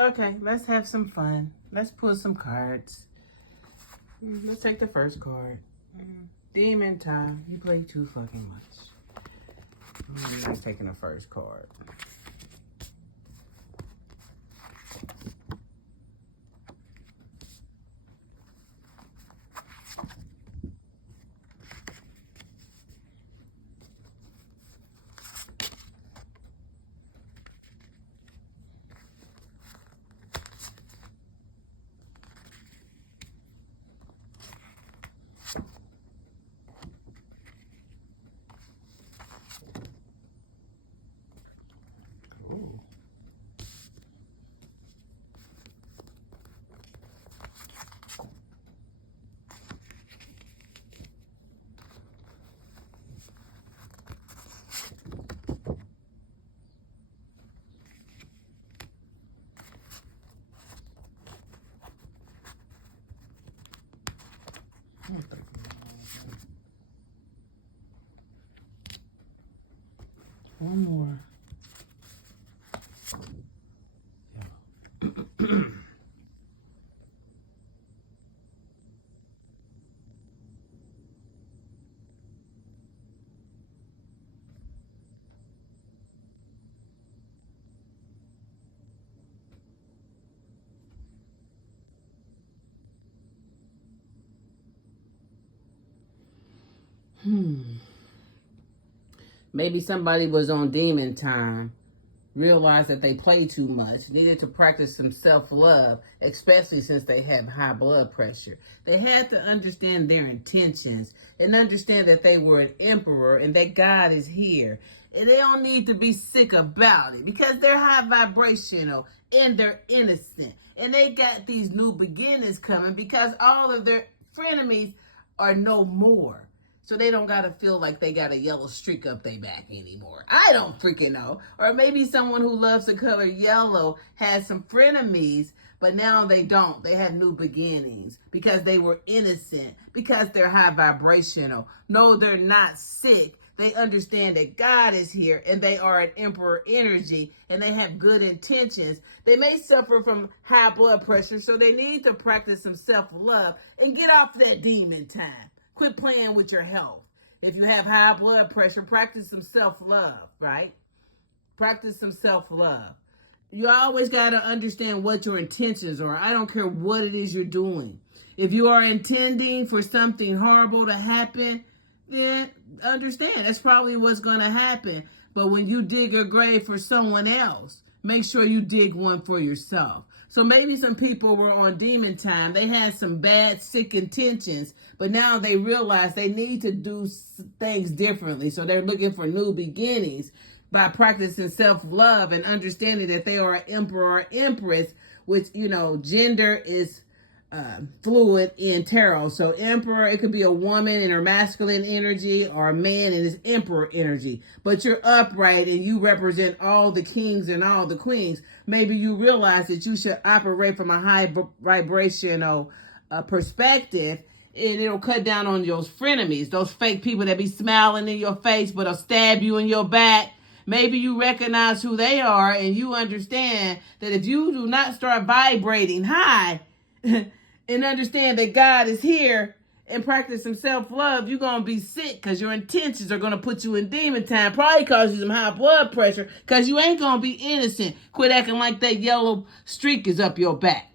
Okay, let's have some fun. Let's pull some cards. Let's take the first card. Demon time. You play too fucking much. I'm not taking the first card. Ooh. One more. Maybe somebody was on demon time, realized that they play too much, needed to practice some self-love, especially since they have high blood pressure. They had to understand their intentions and understand that they were an emperor and that God is here. And they don't need to be sick about it because they're high vibrational and they're innocent. And they got these new beginnings coming because all of their frenemies are no more. So they don't got to feel like they got a yellow streak up their back anymore. I don't freaking know. Or maybe someone who loves the color yellow has some frenemies, but now they don't. They have new beginnings because they were innocent, because they're high vibrational. No, they're not sick. They understand that God is here and they are an emperor energy and they have good intentions. They may suffer from high blood pressure, so they need to practice some self-love and get off that demon time. Quit playing with your health. If you have high blood pressure, practice some self-love, right? Practice some self-love. You always got to understand what your intentions are. I don't care what it is you're doing. If you are intending for something horrible to happen, then understand that's probably what's going to happen. But when you dig a grave for someone else, make sure you dig one for yourself. So maybe some people were on demon time. They had some bad, sick intentions, but now they realize they need to do things differently. So they're looking for new beginnings by practicing self-love and understanding that they are an emperor or empress, which, gender is fluid in tarot. So emperor, it could be a woman in her masculine energy or a man in his emperor energy. But you're upright and you represent all the kings and all the queens. Maybe you realize that you should operate from a high vibrational perspective, and it'll cut down on those frenemies, those fake people that be smiling in your face but will stab you in your back. Maybe you recognize who they are and you understand that if you do not start vibrating high and understand that God is here and practice some self-love, you're going to be sick because your intentions are going to put you in demon time, probably cause you some high blood pressure because you ain't going to be innocent. Quit acting like that yellow streak is up your back.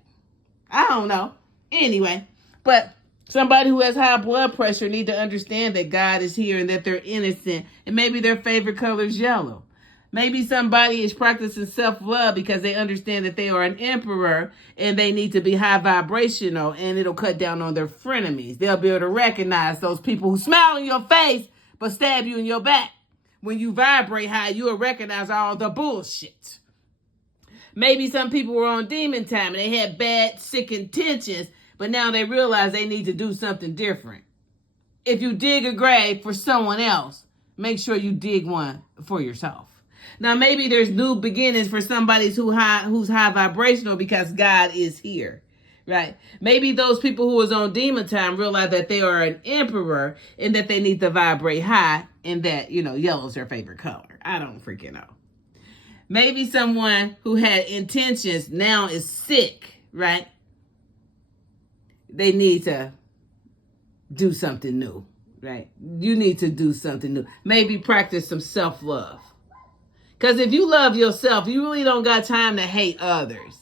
I don't know. Anyway, but somebody who has high blood pressure need to understand that God is here and that they're innocent and maybe their favorite color is yellow. Maybe somebody is practicing self-love because they understand that they are an emperor and they need to be high vibrational and it'll cut down on their frenemies. They'll be able to recognize those people who smile in your face but stab you in your back. When you vibrate high, you'll recognize all the bullshit. Maybe some people were on demon time and they had bad, sick intentions, but now they realize they need to do something different. If you dig a grave for someone else, make sure you dig one for yourself. Now, maybe there's new beginnings for somebody who's high vibrational because God is here, right? Maybe those people who was on demon time realize that they are an emperor and that they need to vibrate high and that, yellow's their favorite color. I don't freaking know. Maybe someone who had intentions now is sick, right? They need to do something new, right? You need to do something new. Maybe practice some self-love. Because if you love yourself, you really don't got time to hate others.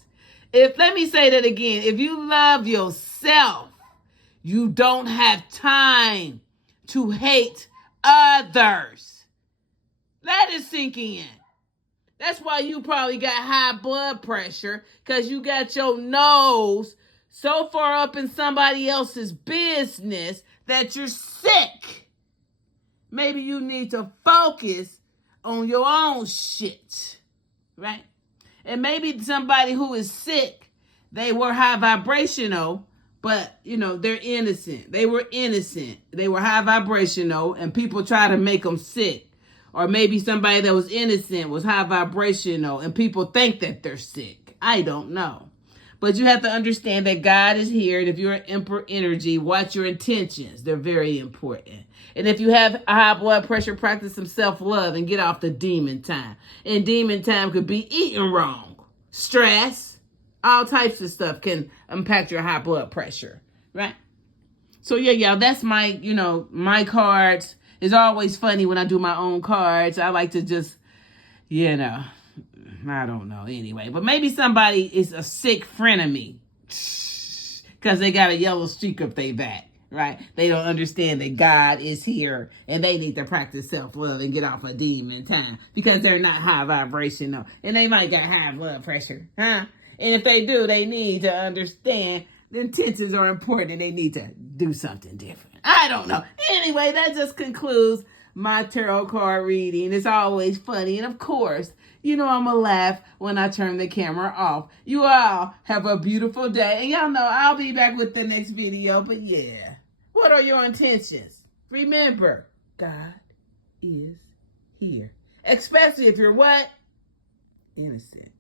Let me say that again. If you love yourself, you don't have time to hate others. Let it sink in. That's why you probably got high blood pressure, because you got your nose so far up in somebody else's business that you're sick. Maybe you need to focus on your own shit, right? And maybe somebody who is sick, they were high vibrational, but, they're innocent. They were innocent. They were high vibrational, and people try to make them sick. Or maybe somebody that was innocent was high vibrational, and people think that they're sick. I don't know. But you have to understand that God is here, and if you're an emperor energy, watch your intentions. They're very important. And if you have high blood pressure, practice some self-love and get off the demon time. And demon time could be eating wrong, stress, all types of stuff can impact your high blood pressure, right? So yeah, y'all, that's my, my cards. It's always funny when I do my own cards. I like to just, I don't know anyway. But maybe somebody is a sick frenemy because they got a yellow streak up their back, right? They don't understand that God is here and they need to practice self-love and get off a demon time because they're not high vibrational and they might got high blood pressure, huh? And if they do, they need to understand the intentions are important and they need to do something different. I don't know. Anyway, that just concludes my tarot card reading. It's always funny. And of course, I'm going to laugh when I turn the camera off. You all have a beautiful day. And y'all know I'll be back with the next video. But yeah, what are your intentions? Remember, God is here. Especially if you're what? Innocent.